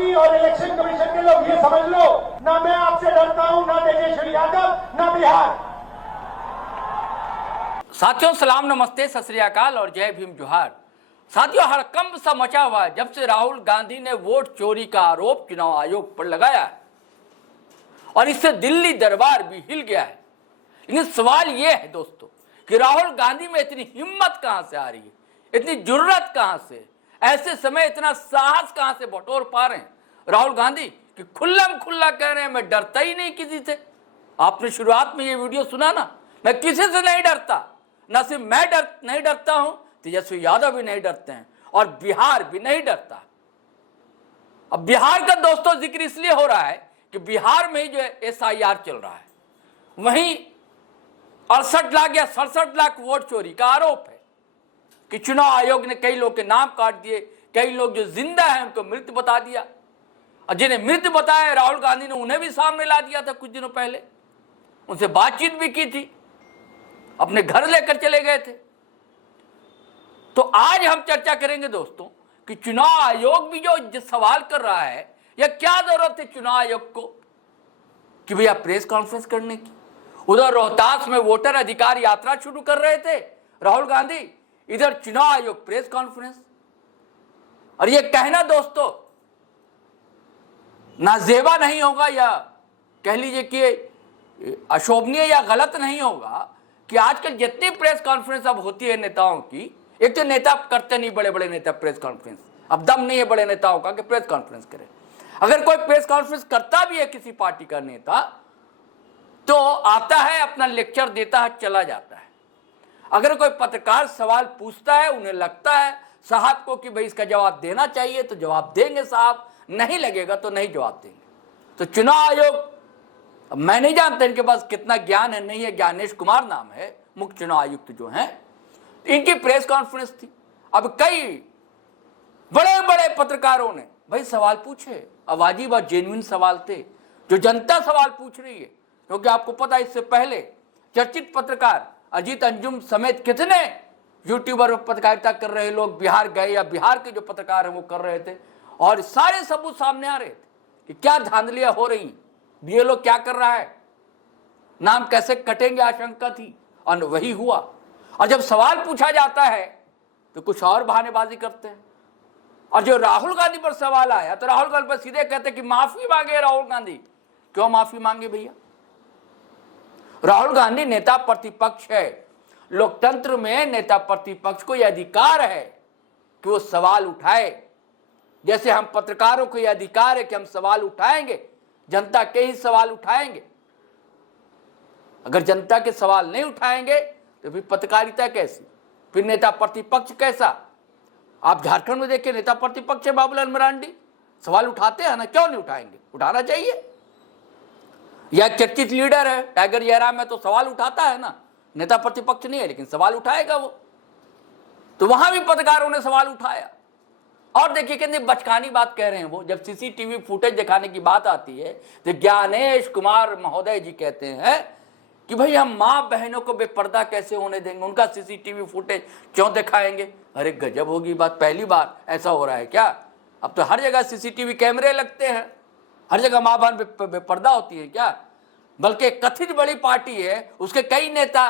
मोदी और election commission के लोग ये समझ लो, ना मैं आपसे डरता हूं, ना तेजस्वी यादव, ना बिहार। साथियों सलाम, नमस्ते, सत श्री अकाल और जय भीम जोहार। साथियों, हड़कंप सा मचा हुआ है जब से राहुल गांधी ने वोट चोरी का आरोप चुनाव आयोग पर लगाया है और इससे दिल्ली दरबार भी हिल गया है। लेकिन सवाल यह है दोस्तों कि राहुल गांधी में इतनी हिम्मत कहां से आ रही है, इतनी जुर्रत कहां से, ऐसे समय इतना साहस कहां से बटोर पा रहे हैं राहुल गांधी कि खुल्लम खुल्ला कह रहे हैं मैं डरता ही नहीं किसी से। आपने शुरुआत में ये वीडियो सुना ना, मैं किसी से नहीं डरता, न सिर्फ मैं नहीं डरता हूं, तेजस्वी यादव भी नहीं डरते हैं और बिहार भी नहीं डरता। अब बिहार का दोस्तों जिक्र इसलिए हो रहा है कि बिहार में ही जो SIR चल रहा है, वहीं 68 लाख या 67 लाख वोट चोरी का आरोप है कि चुनाव आयोग ने कई लोग के नाम काट दिए, कई लोग जो जिंदा हैं उनको मृत बता दिया और जिन्हें मृत बताया राहुल गांधी ने उन्हें भी सामने ला दिया था। कुछ दिनों पहले उनसे बातचीत भी की थी, अपने घर लेकर चले गए थे। तो आज हम चर्चा करेंगे दोस्तों कि चुनाव आयोग भी जो सवाल कर रहा है, या क्या जरूरत है चुनाव आयोग को कि भैया प्रेस कॉन्फ्रेंस करने की। उधर रोहतास में वोटर अधिकार यात्रा शुरू कर रहे थे राहुल गांधी, इधर चुनाव आयोग प्रेस कॉन्फ्रेंस। और ये कहना दोस्तों नाजेबा नहीं होगा या कह लीजिए कि अशोभनीय या गलत नहीं होगा कि आजकल जितनी प्रेस कॉन्फ्रेंस अब होती है नेताओं की, एक तो नेता करते नहीं, बड़े बड़े नेता प्रेस कॉन्फ्रेंस, अब दम नहीं है बड़े नेताओं का कि प्रेस कॉन्फ्रेंस करे। अगर कोई प्रेस कॉन्फ्रेंस करता भी है किसी पार्टी का नेता, तो आता है, अपना लेक्चर देता है, चला जाता है। अगर कोई पत्रकार सवाल पूछता है, उन्हें लगता है साहब को कि भाई इसका जवाब देना चाहिए तो जवाब देंगे साहब, नहीं लगेगा तो नहीं जवाब देंगे। तो चुनाव आयोग, मैं नहीं जानता इनके पास कितना ज्ञान है, नहीं है, ज्ञानेश कुमार नाम है मुख्य चुनाव आयुक्त जो हैं, इनकी प्रेस कॉन्फ्रेंस थी। अब कई बड़े बड़े पत्रकारों ने भाई सवाल पूछे, वाजिब और जेन्युइन सवाल थे जो जनता सवाल पूछ रही है। क्योंकि आपको पता है इससे पहले चर्चित पत्रकार अजीत अंजुम समेत कितने यूट्यूबर पत्रकारिता कर रहे लोग बिहार गए, या बिहार के जो पत्रकार हैं वो कर रहे थे, और सारे सबूत सामने आ रहे थे कि क्या धांधलियां हो रही, ये लोग क्या कर रहा है, नाम कैसे कटेंगे आशंका थी, और वही हुआ। और जब सवाल पूछा जाता है तो कुछ और बहानेबाजी करते हैं। और जो राहुल गांधी पर सवाल आया तो राहुल गांधी पर सीधे कहते कि माफी मांगे राहुल गांधी। क्यों माफी मांगे भैया? राहुल गांधी नेता प्रतिपक्ष है, लोकतंत्र में नेता प्रतिपक्ष को यह अधिकार है कि वो सवाल उठाए। जैसे हम पत्रकारों को यह अधिकार है कि हम सवाल उठाएंगे, जनता के ही सवाल उठाएंगे। अगर जनता के सवाल नहीं उठाएंगे तो फिर पत्रकारिता कैसी, फिर नेता प्रतिपक्ष कैसा? आप झारखंड में देखिए, नेता प्रतिपक्ष है बाबूलाल मरांडी, सवाल उठाते हैं ना, क्यों नहीं उठाएंगे? उठाना चाहिए। या चर्चित लीडर है टाइगर जयराम है तो सवाल उठाता है ना, नेता प्रतिपक्ष नहीं है लेकिन सवाल उठाएगा वो। तो वहां भी पत्रकारों ने सवाल उठाया। और देखिए कितनी बचकानी बात कह रहे हैं वो। जब CCTV फुटेज दिखाने की बात आती है तो ज्ञानेश कुमार महोदय जी कहते हैं कि भाई हम माँ बहनों को बेपर्दा कैसे होने देंगे, उनका CCTV फुटेज क्यों दिखाएंगे। अरे गजब होगी बात, पहली बार ऐसा हो रहा है क्या? अब तो हर जगह CCTV कैमरे लगते हैं, हर जगह माँ बहन बेपर्दा होती है क्या? बल्कि कथित बड़ी पार्टी है, उसके कई नेता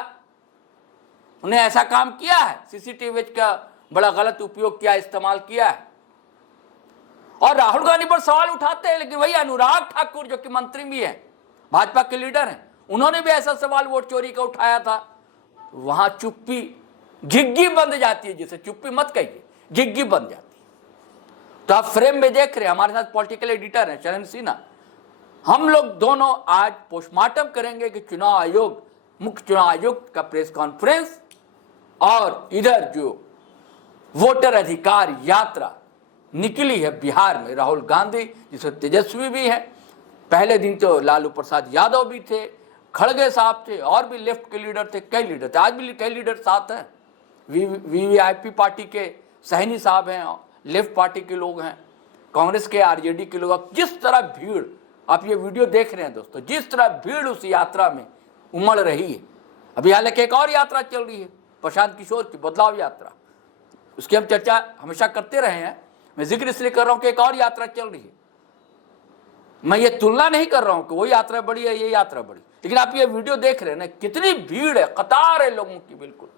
उन्हें ऐसा काम किया है, CCTV का बड़ा गलत उपयोग किया, इस्तेमाल किया है। और राहुल गांधी पर सवाल उठाते हैं। लेकिन वही अनुराग ठाकुर जो कि मंत्री भी है, भाजपा के लीडर हैं, उन्होंने भी ऐसा सवाल वोट चोरी का उठाया था। वहां चुप्पी घिग्गी बंद जाती है, जिसे चुप्पी मत कहिए, घिग्गी बंद जाती है। तो आप फ्रेम में देख रहे हैं, हमारे साथ पॉलिटिकल एडिटर हैं शरण सिन्हा। हम लोग दोनों आज पोस्टमार्टम करेंगे कि चुनाव आयोग, मुख्य चुनाव आयुक्त का प्रेस कॉन्फ्रेंस और इधर जो वोटर अधिकार यात्रा निकली है बिहार में राहुल गांधी, जिसमें तेजस्वी भी है। पहले दिन तो लालू प्रसाद यादव भी थे, खड़गे साहब थे, और भी लेफ्ट के लीडर थे, कई लीडर थे, आज भी कई लीडर साथ हैं। VVIP पार्टी के सहनी साहब हैं, लेफ्ट पार्टी के लोग हैं, कांग्रेस के RJD के लोग। अब जिस तरह भीड़, आप ये वीडियो देख रहे हैं दोस्तों, जिस तरह भीड़ उस यात्रा में उमड़ रही है। अभी हालांकि एक और यात्रा चल रही है प्रशांत किशोर की, बदलाव यात्रा, उसकी हम चर्चा हमेशा करते रहे हैं। मैं जिक्र इसलिए कर रहा हूं कि एक और यात्रा चल रही है मैं ये तुलना नहीं कर रहा हूं कि वो यात्रा बड़ी है, ये यात्रा बड़ी, लेकिन आप ये वीडियो देख रहे हैं ना, कितनी भीड़ है, कतार है लोगों की बिल्कुल।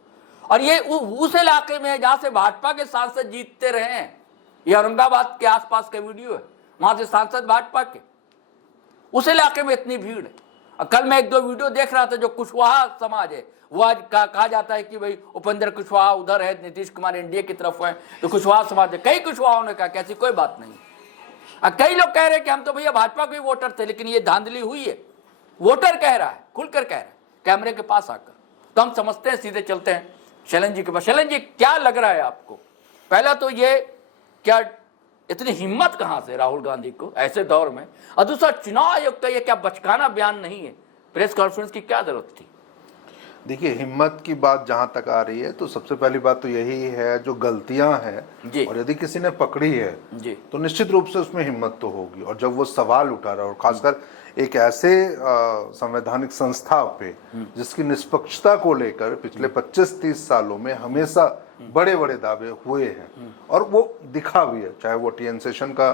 और ये उस इलाके में है जहां से भाजपा के सांसद जीतते रहे हैं। ये औरंगाबाद के आसपास का वीडियो है, वहां से सांसद भाजपा के, उस इलाके में इतनी भीड़ है। और कल मैं एक दो वीडियो देख रहा था, जो कुशवाहा समाज है, वो आज कहा जाता है कि भाई उपेंद्र कुशवाहा उधर है, नीतीश कुमार एनडीए की तरफ है, तो कुशवाहा समाज है। कई कुशवाहाओं ने कहा कि ऐसी कोई बात नहीं। कई लोग कह रहे हैं कि हम तो भैया भाजपा के वोटर थे, लेकिन ये धांधली हुई है। वोटर कह रहा है, खुलकर कह रहा है, कैमरे के पास आकर। तो हम समझते हैं, सीधे चलते हैं शैलन जी के पास। शैलन जी, क्या लग रहा है आपको? पहला तो ये, क्या इतनी हिम्मत कहां से राहुल गांधी को ऐसे दौर में? और दूसरा, चुनाव आयोग का ये क्या बचकाना बयान नहीं है? प्रेस कॉन्फ्रेंस की क्या जरूरत थी? देखिए, हिम्मत की बात जहां तक आ रही है, तो सबसे पहली बात तो यही है, जो गलतियां हैं और यदि किसी ने पकड़ी है जी, तो निश्चित रूप से उसमें हिम्मत तो होगी। और जब वो सवाल उठा रहा है, और खासकर एक ऐसे संवैधानिक संस्था पे जिसकी निष्पक्षता को लेकर पिछले 25-30 सालों में हमेशा बड़े बड़े दावे हुए हैं, और वो दिखा भी है, चाहे वो टीएन सेशन का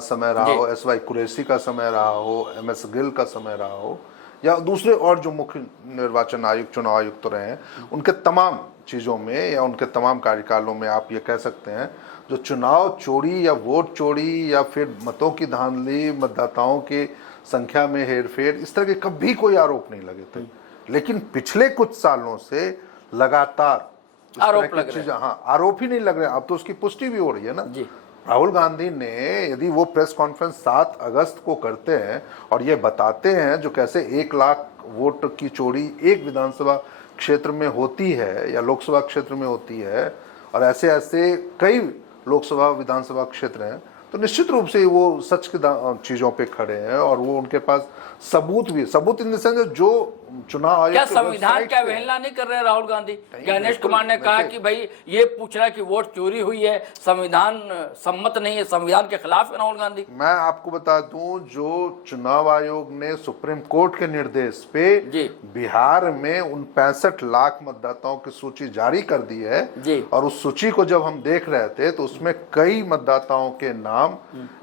समय रहा हो, एसवाई कुरैशी का समय रहा हो, एमएस गिल का समय रहा हो, या दूसरे और जो मुख्य निर्वाचन आयुक्त, चुनाव आयुक्त तो रहे हैं, उनके तमाम चीज़ों में या उनके तमाम कार्यकालों में आप ये कह सकते हैं, जो चुनाव चोरी या वोट चोरी या फिर मतों की धांधली, मतदाताओं की संख्या में हेरफेर, इस तरह के कभी कोई आरोप नहीं लगे थे। लेकिन पिछले कुछ सालों से लगातार आरोप लग रहे हैं। हाँ, आरोप ही नहीं लग रहे, अब तो उसकी पुष्टि भी हो रही है ना जी। राहुल गांधी ने, यदि वो प्रेस कॉन्फ्रेंस 7 अगस्त को करते हैं और ये बताते हैं जो कैसे 1 लाख वोट की चोरी एक विधानसभा क्षेत्र में होती है या लोकसभा क्षेत्र में होती है, और ऐसे ऐसे कई लोकसभा विधानसभा क्षेत्र हैं, तो निश्चित रूप से वो सच की चीजों पे खड़े हैं। और वो उनके पास सबूत भी, सबूत इन द सेंस जो चुनाव आयोग क्या संविधान की अवहेलना नहीं कर रहे हैं राहुल गांधी? गणेश कुमार ने कहा कि भाई ये पूछ रहा है कि वोट चोरी हुई है, संविधान सम्मत नहीं है, संविधान के खिलाफ है राहुल गांधी। मैं आपको बता दूं, जो चुनाव आयोग ने सुप्रीम कोर्ट के निर्देश पे बिहार में उन 65 लाख मतदाताओं की सूची जारी कर दी है, और उस सूची को जब हम देख रहे थे तो उसमें कई मतदाताओं के नाम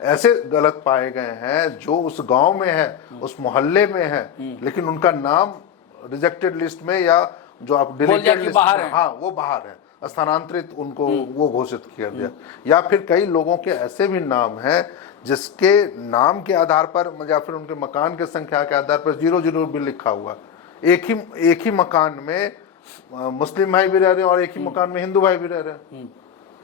ऐसे गलत पाए गए हैं जो उस गांव में है, उस मोहल्ले में है, लेकिन उनका नाम रिजेक्टेड लिस्ट में या जो आप डिलीटेड लिस्ट में, हाँ, वो बाहर है, स्थानांतरित उनको वो घोषित किया गया। या फिर कई लोगों के ऐसे भी नाम हैं जिसके नाम के आधार पर या फिर उनके मकान के संख्या के आधार पर 0-0 भी लिखा हुआ। एक ही मकान में मुस्लिम भाई भी रह रहे हैं और एक ही मकान में हिंदू भाई भी रह रहे हैं,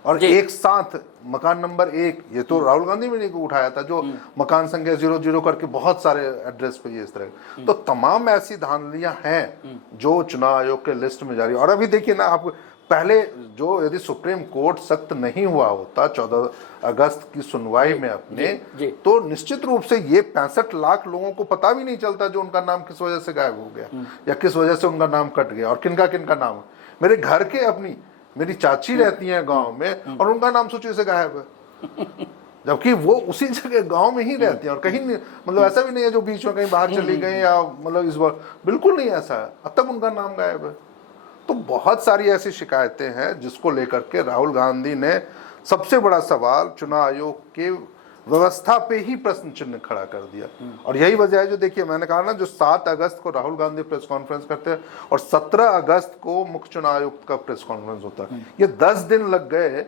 और एक साथ मकान नंबर 1, ये तो राहुल गांधी ने उठाया था, जो मकान संख्या 0-0 करके बहुत सारे एड्रेस पे ये इस तरह। तो तमाम ऐसी धांधलियां हैं जो चुनाव आयोग के लिस्ट में जारी। और अभी देखिए ना, आप पहले जो, यदि सुप्रीम कोर्ट सख्त नहीं हुआ होता 14 अगस्त की सुनवाई में अपने, तो निश्चित रूप से ये 65 लाख लोगों को पता भी नहीं चलता जो उनका नाम किस वजह से गायब हो गया या किस वजह से उनका नाम कट गया, और किनका किनका नाम। मेरे घर के अपनी मेरी चाची रहती हैं गांव में और उनका नाम सूची से गायब है, जबकि वो उसी जगह गांव में ही रहती हैं, और कहीं नहीं, मतलब ऐसा भी नहीं है जो बीच में कहीं बाहर चली गई या मतलब इस बार बिल्कुल नहीं ऐसा है, अब तक उनका नाम गायब है। तो बहुत सारी ऐसी शिकायतें हैं जिसको लेकर के राहुल गांधी ने सबसे बड़ा सवाल चुनाव आयोग के व्यवस्था पे ही प्रश्न चिन्ह खड़ा कर दिया। और यही वजह है जो, देखिए मैंने कहा ना, जो 7 अगस्त को राहुल गांधी प्रेस कॉन्फ्रेंस करते हैं और 17 अगस्त को मुख्य चुनाव आयुक्त का प्रेस कॉन्फ्रेंस होता है, ये 10 दिन लग गए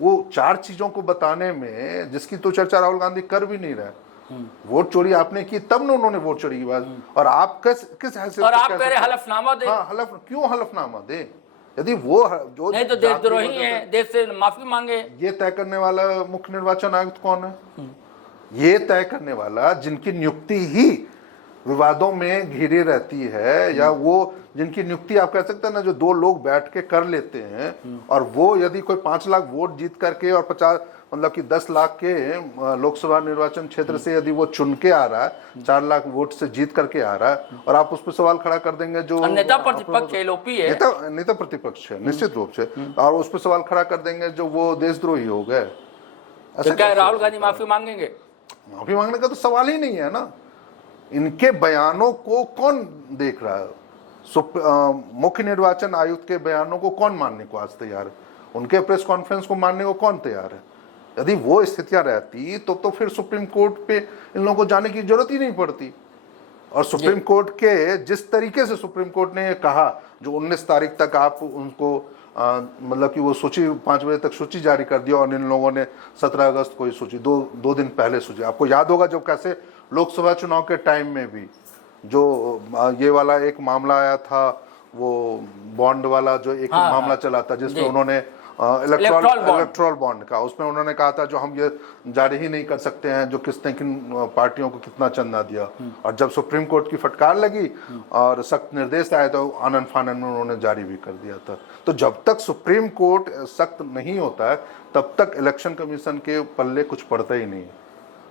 वो 4 चीजों को बताने में, जिसकी तो चर्चा राहुल गांधी कर भी नहीं रहे। वोट चोरी आपने की, तब ना उन्होंने वोट चोरी की बात, और आप किस हैसियत, और आप कह रहे हलफनामा दे। हाँ, क्यों हलफनामा दे? यदि वो जो नहीं तो देशद्रोही है, देश से माफी मांगे। ये तय करने वाला मुख्य निर्वाचन आयुक्त कौन है? ये तय करने वाला जिनकी नियुक्ति ही विवादों में घिरी रहती है, या वो जिनकी नियुक्ति आप कह सकते हैं ना, जो 2 लोग बैठ के कर लेते हैं, और वो यदि कोई 5 लाख वोट जीत करके और 50 मतलब कि 10 लाख के लोकसभा निर्वाचन क्षेत्र से यदि वो चुन के आ रहा है, 4 लाख वोट से जीत करके आ रहा है, और आप उस पर सवाल खड़ा कर देंगे जो नेता प्रतिपक्ष एलओपी है, नेता प्रतिपक्ष है निश्चित रूप से, और उस पर सवाल खड़ा कर देंगे जो वो देशद्रोही हो गए। तो क्या राहुल गांधी माफी मांगेंगे? माफी मांगने का तो सवाल ही नहीं है ना। इनके बयानों को कौन देख रहा है? मुख्य निर्वाचन आयुक्त के बयानों को कौन मानने को आज तैयार है? उनके प्रेस कॉन्फ्रेंस को मानने को कौन तैयार है? यदि वो स्थितियां रहती तो फिर सुप्रीम कोर्ट पे इन लोगों को जाने की जरूरत ही नहीं पड़ती। और सुप्रीम कोर्ट के जिस तरीके से सुप्रीम कोर्ट ने कहा, जो 19 तारीख तक आप उनको मतलब कि वो सूची 5 बजे तक सूची जारी कर दिया, और इन लोगों ने 17 अगस्त को ये सूची दो दिन पहले सूची। आपको याद होगा जब कैसे लोकसभा चुनाव के टाइम में भी जो ये वाला एक मामला आया था, वो बॉन्ड वाला जो एक मामला चला था, जिसमें उन्होंने इलेक्ट्रॉल बॉन्ड का, उसमें उन्होंने कहा था जो हम ये जारी ही नहीं कर सकते हैं जो किसने किन पार्टियों को कितना चंदा दिया। और जब सुप्रीम कोर्ट की फटकार लगी और सख्त निर्देश आए तो आनन फानन में उन्होंने जारी भी कर दिया था। तो जब तक सुप्रीम कोर्ट सख्त नहीं होता है तब तक इलेक्शन कमीशन के पल्ले कुछ पड़ता ही नहीं है।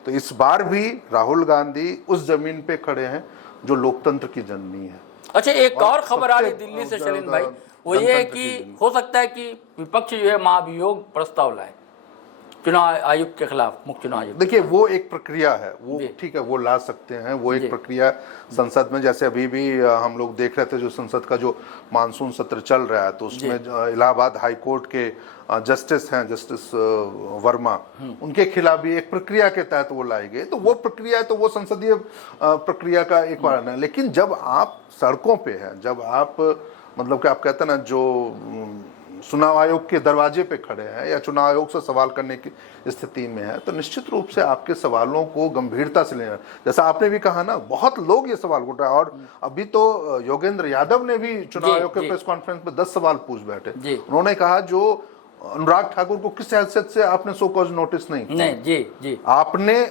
तो इस बार भी राहुल गांधी उस जमीन पे खड़े हैं जो लोकतंत्र की जननी है। अच्छा, एक और खबर आ रही दिल्ली से शैलेंद्र भाई, वो ये है कि हो सकता है कि विपक्ष जो है महाभियोग प्रस्ताव लाए चुनाव आयुक्त के खिलाफ, मुख्य चुनाव आयुक्त। देखिए वो एक प्रक्रिया है, वो ठीक है, वो ला सकते हैं, वो एक प्रक्रिया संसद में। जैसे अभी भी हम लोग देख रहे थे जो संसद का जो मानसून सत्र चल रहा है, तो उसमें इलाहाबाद हाई कोर्ट के जस्टिस हैं, जस्टिस वर्मा, उनके खिलाफ भी एक प्रक्रिया के तहत वो लाए गए। तो वो प्रक्रिया, तो वो संसदीय प्रक्रिया का एक वारण है। लेकिन जब आप सड़कों पे हैं, जब आप मतलब कि आप कहते हैं ना, जो चुनाव आयोग के दरवाजे पे खड़े हैं या चुनाव आयोग से सवाल करने की स्थिति में है, तो निश्चित रूप से आपके सवालों को गंभीरता से लेना। जैसा आपने भी कहा ना, बहुत लोग ये सवाल उठ रहे हैं, और अभी तो योगेंद्र यादव ने भी चुनाव आयोग के प्रेस कॉन्फ्रेंस में 10 सवाल पूछ बैठे। उन्होंने कहा जो अनुराग ठाकुर को किस हैसियत से आपने सो कॉज नोटिस नहीं किया? आपने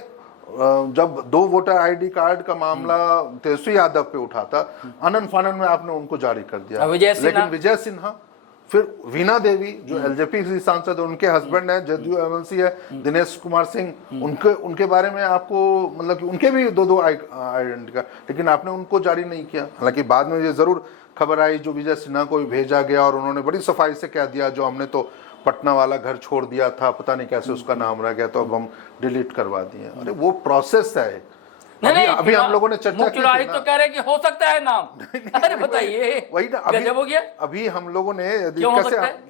जब 2 वोटर आईडी कार्ड का मामला तेजस्वी यादव पे उठा था, आनन फानन में आपने उनको जारी कर दिया। लेकिन विजय सिन्हा, फिर वीणा देवी जो एलजेपी की सांसद, उनके हस्बैंड है, जदयू एमएलसी है दिनेश कुमार सिंह, उनके बारे में आपको मतलब कि उनके भी 2 आइडेंटिटी कार्ड, लेकिन आपने उनको जारी नहीं किया। हालांकि बाद में ये जरूर खबर आई जो विजय सिन्हा को भी भेजा गया, और उन्होंने बड़ी सफाई से कह दिया जो हमने तो पटना वाला घर छोड़ दिया था, पता नहीं कैसे उसका नाम रह गया, तो अब हम डिलीट करवा दिए। अरे वो प्रोसेस है। अभी हम लोगों ने चर्चा की थी, तो कह रहे कि हो सकता है नाम। अरे बताइए, वही ना, अभी हम लोगों ने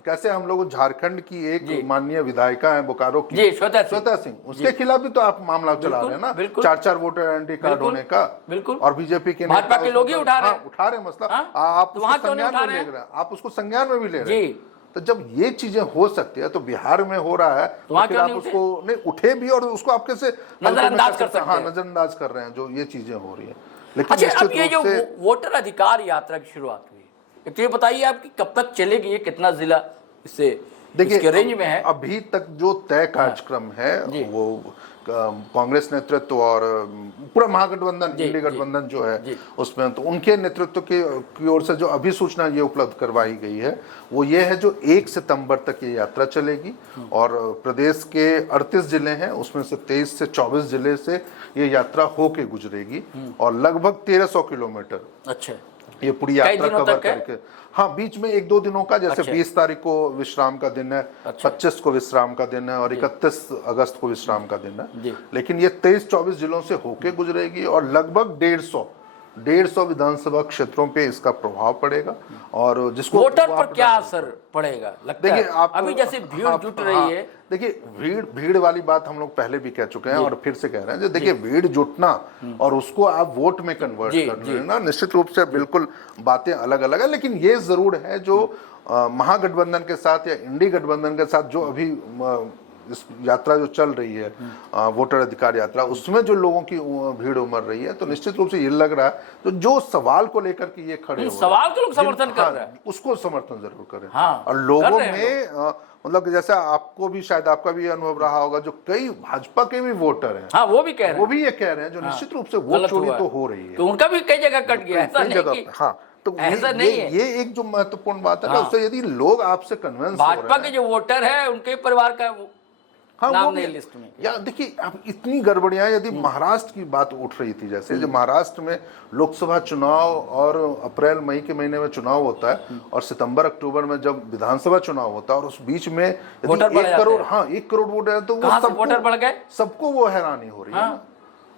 कैसे हम लोग झारखंड की एक माननीय विधायिका है बोकारो की, श्वेता सिंह, उसके खिलाफ भी तो आप मामला चला रहे हैं ना, 4 वोटर आईडी कार्ड होने का। बिल्कुल। और बीजेपी के भाजपा के लोग ही उठा रहे मसला, आप उसको संज्ञान में ले रहे हैं, आप उसको संज्ञान में भी ले रहे हैं। तो जब ये चीजें हो सकती है, तो बिहार में हो रहा है, तो फिर आप उसको नहीं उठे भी, और उसको आप कैसे नजरअंदाज कर सकते हैं? हाँ, नजरअंदाज कर रहे हैं जो ये चीजें हो रही है। लेकिन अच्छा, अब ये जो वोटर अधिकार यात्रा की शुरुआत हुई, तो ये बताइए आपकी कब तक चलेगी, ये कितना जिला इससे देखिए रेंज में है? अभी तक जो तय कार्यक्रम है वो कांग्रेस नेतृत्व और पूरा महागठबंधन, इंडी गठबंधन जो है उसमें, तो उनके नेतृत्व की ओर से जो अभी सूचना ये उपलब्ध करवाई गई है वो ये है जो 1 सितंबर तक ये यात्रा चलेगी, और प्रदेश के 38 जिले हैं, उसमें से 23 से 24 जिले से ये यात्रा होके गुजरेगी, और लगभग 1300 किलोमीटर अच्छा ये पूरी यात्रा कवर करके। हाँ, बीच में 1-2 दिनों का, जैसे 20 तारीख को विश्राम का दिन है, 25 को विश्राम का दिन है, और 31 अगस्त को विश्राम का दिन है। लेकिन ये 23-24 जिलों से होके गुजरेगी, और लगभग 150 विधानसभा क्षेत्रों पे इसका प्रभाव पड़ेगा। और जिसको वोटर पर क्या असर पड़ेगा लगता है? आप अभी जैसे भीड़ जुट रही है, देखिए भीड़ वाली बात हम लोग पहले भी कह चुके हैं और फिर से कह रहे हैं, जो देखिए भीड़ जुटना और उसको आप वोट में कन्वर्ट कर लेना, निश्चित रूप से बिल्कुल बातें अलग अलग है। लेकिन ये जरूर है जो महागठबंधन के साथ या इंडी गठबंधन के साथ जो अभी इस यात्रा जो चल रही है, वोटर अधिकार यात्रा, उसमें जो लोगों की भीड़ उमड़ रही है, तो निश्चित रूप से ये लग रहा है तो जो सवाल को लेकर के ये खड़े हो सवाल को लोग समर्थन कर रहे हैं, उसको समर्थन जरूर करें। हाँ, और लोगों में मतलब जैसे आपको भी शायद आपका भी अनुभव रहा होगा, जो कई भाजपा के भी वोटर हैं, हाँ, वो भी कह रहे हैं, वो भी ये कह रहे हैं जो निश्चित रूप से वोट चोरी तो हो रही है, तो उनका भी कई जगह कट गया, ऐसा नहीं कि हाँ। तो ये एक जो महत्वपूर्ण बात है ना, उससे यदि लोग आपसे कन्विंस भाजपा के जो वोटर है उनके परिवार का नाम नहीं लिस्ट में। या देखिए अब इतनी गड़बड़ियां, यदि महाराष्ट्र की बात उठ रही थी, जैसे जो महाराष्ट्र में लोकसभा चुनाव और अप्रैल मई के महीने में चुनाव होता है, और सितंबर अक्टूबर में जब विधानसभा चुनाव होता है, और उस बीच में यदि 1 करोड़ वोट है, तो वो वोटर बढ़ गए, सबको वो हैरानी हो रही है।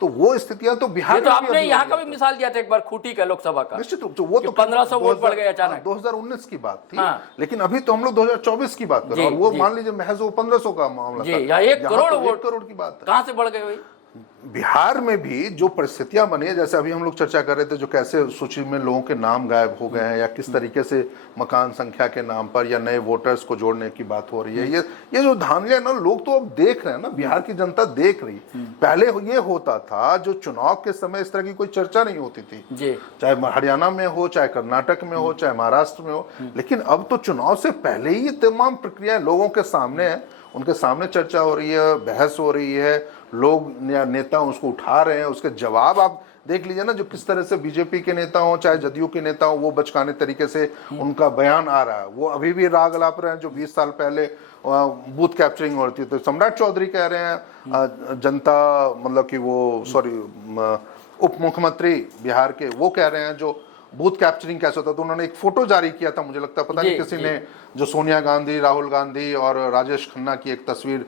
तो वो स्थितियां तो बिहार ये तो में भी आपने अभी यहाँ हो का गया भी था। मिसाल दिया था एक बार खूंटी का लोकसभा का, निश्चित रूप से वो तो 1500 वोट पड़ गए अचानक। 2019 की बात थी। हाँ। लेकिन अभी तो हम लोग 2024 की बात कर रहे हैं, जी, और वो जी। मान लीजिए महज वो 1500 का मामला जी, था। यहाँ 1 यहाँ करोड़ तो वोट 1 करोड़ की बात है। कहां से बढ़ गए भाई? बिहार में भी जो परिस्थितियां बनी है, जैसे अभी हम लोग चर्चा कर रहे थे, जो कैसे सूची में लोगों के नाम गायब हो गए हैं, या किस तरीके से मकान संख्या के नाम पर या नए वोटर्स को जोड़ने की बात हो रही है, ये जो धांधलियां ना, लोग तो अब देख रहे हैं ना, बिहार की जनता देख रही। पहले ये होता था, जो चुनाव के समय इस तरह की कोई चर्चा नहीं होती थी जी। चाहे हरियाणा में हो, चाहे कर्नाटक में हो, चाहे महाराष्ट्र में हो। लेकिन अब तो चुनाव से पहले ही ये तमाम प्रक्रियाएं लोगों के सामने है, उनके सामने चर्चा हो रही है, बहस हो रही है, लोग या नेता उसको उठा रहे हैं, उसके जवाब आप देख लीजिए ना, जो किस तरह से बीजेपी के नेता हो चाहे जदयू के नेता हो, वो बचकाने तरीके से उनका बयान आ रहा है। वो अभी भी राग अलाप रहे हैं जो 20 साल पहले बूथ कैप्चरिंग होती थी। तो सम्राट चौधरी कह रहे हैं जनता, मतलब कि वो उप मुख्यमंत्री बिहार के, वो कह रहे हैं जो बूथ कैप्चरिंग कैसे होता है। तो उन्होंने एक फोटो जारी किया था, मुझे लगता है पता नहीं किसी ने, जो सोनिया गांधी, राहुल गांधी और राजेश खन्ना की एक तस्वीर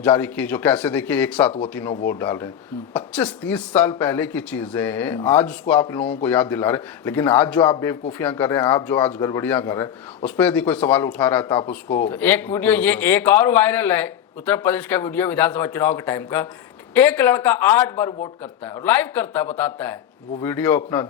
जारी की, जो कैसे देखिए एक साथ वो तीनों वोट डाल रहे हैं। 25-30 साल पहले की चीजें आज उसको आप लोगों को याद दिला रहे हैं। लेकिन आज जो आप बेवकूफियां कर रहे हैं, आप जो आज गड़बड़ियां कर रहे हैं, उस पर यदि कोई सवाल उठा रहा है तो आप उसको तो एक वीडियो, ये एक और वायरल है उत्तर प्रदेश का वीडियो विधानसभा चुनाव के टाइम का, एक लड़का 8 बार वोट करता है और लाइव करता है, बताता है, वो वीडियो अपना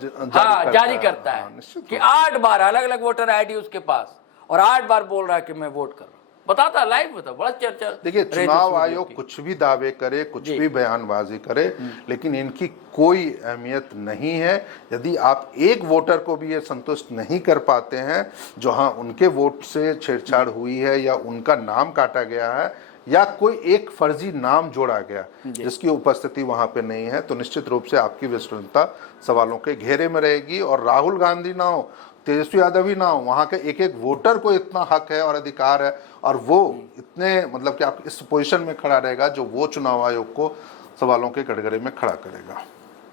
जारी करता है कि 8 बार अलग अलग वोटर आईडी उसके पास, और 8 बार बोल रहा है कि मैं वोट कर रहा हूं, बताता है लाइव में। तो बड़ा चर्चा। देखिए, चुनाव आयोग कुछ भी दावे करे, कुछ भी बयानबाजी करे, लेकिन इनकी कोई अहमियत नहीं है यदि आप एक वोटर को भी ये संतुष्ट नहीं कर पाते हैं जो हाँ उनके वोट से छेड़छाड़ हुई है, या उनका नाम काटा गया है, या कोई एक फर्जी नाम जोड़ा गया जिसकी उपस्थिति वहां पे नहीं है, तो निश्चित रूप से आपकी विश्वसनीयता सवालों के घेरे में रहेगी। और राहुल गांधी ना हो, तेजस्वी यादव ही ना हो, वहां के एक एक वोटर को इतना हक है और अधिकार है, और वो इतने, मतलब कि आप इस पोजीशन में खड़ा रहेगा जो वो चुनाव आयोग को सवालों के कटघरे में खड़ा करेगा।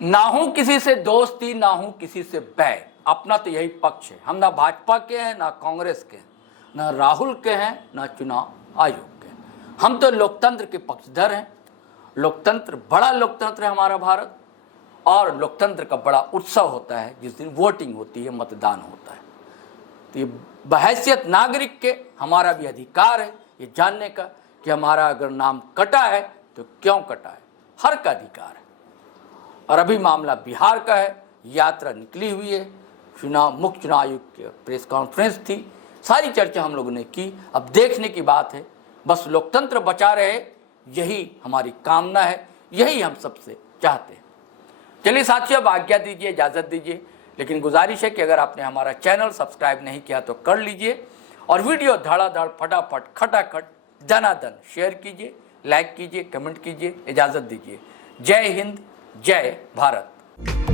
ना हो किसी से दोस्ती, ना हो किसी से बैर, अपना तो यही पक्ष है। हम ना भाजपा के हैं, ना कांग्रेस के हैं, ना राहुल के हैं, ना चुनाव आयोग के। हम तो लोकतंत्र के पक्षधर हैं। लोकतंत्र, बड़ा लोकतंत्र है हमारा भारत, और लोकतंत्र का बड़ा उत्सव होता है जिस दिन वोटिंग होती है, मतदान होता है। तो ये बहैसियत नागरिक के हमारा भी अधिकार है ये जानने का कि हमारा अगर नाम कटा है तो क्यों कटा है, हर का अधिकार है। और अभी मामला बिहार का है, यात्रा निकली हुई है, मुख्य चुनाव आयुक्त की प्रेस कॉन्फ्रेंस थी, सारी चर्चा हम लोगों ने की। अब देखने की बात है, बस लोकतंत्र बचा रहे, यही हमारी कामना है, यही हम सबसे चाहते हैं। चलिए साथियों, अब आज्ञा दीजिए, इजाज़त दीजिए, लेकिन गुजारिश है कि अगर आपने हमारा चैनल सब्सक्राइब नहीं किया तो कर लीजिए, और वीडियो धड़ाधड़ फटाफट खटाखट दनादन शेयर कीजिए, लाइक कीजिए, कमेंट कीजिए, इजाज़त दीजिए। जय हिंद, जय भारत।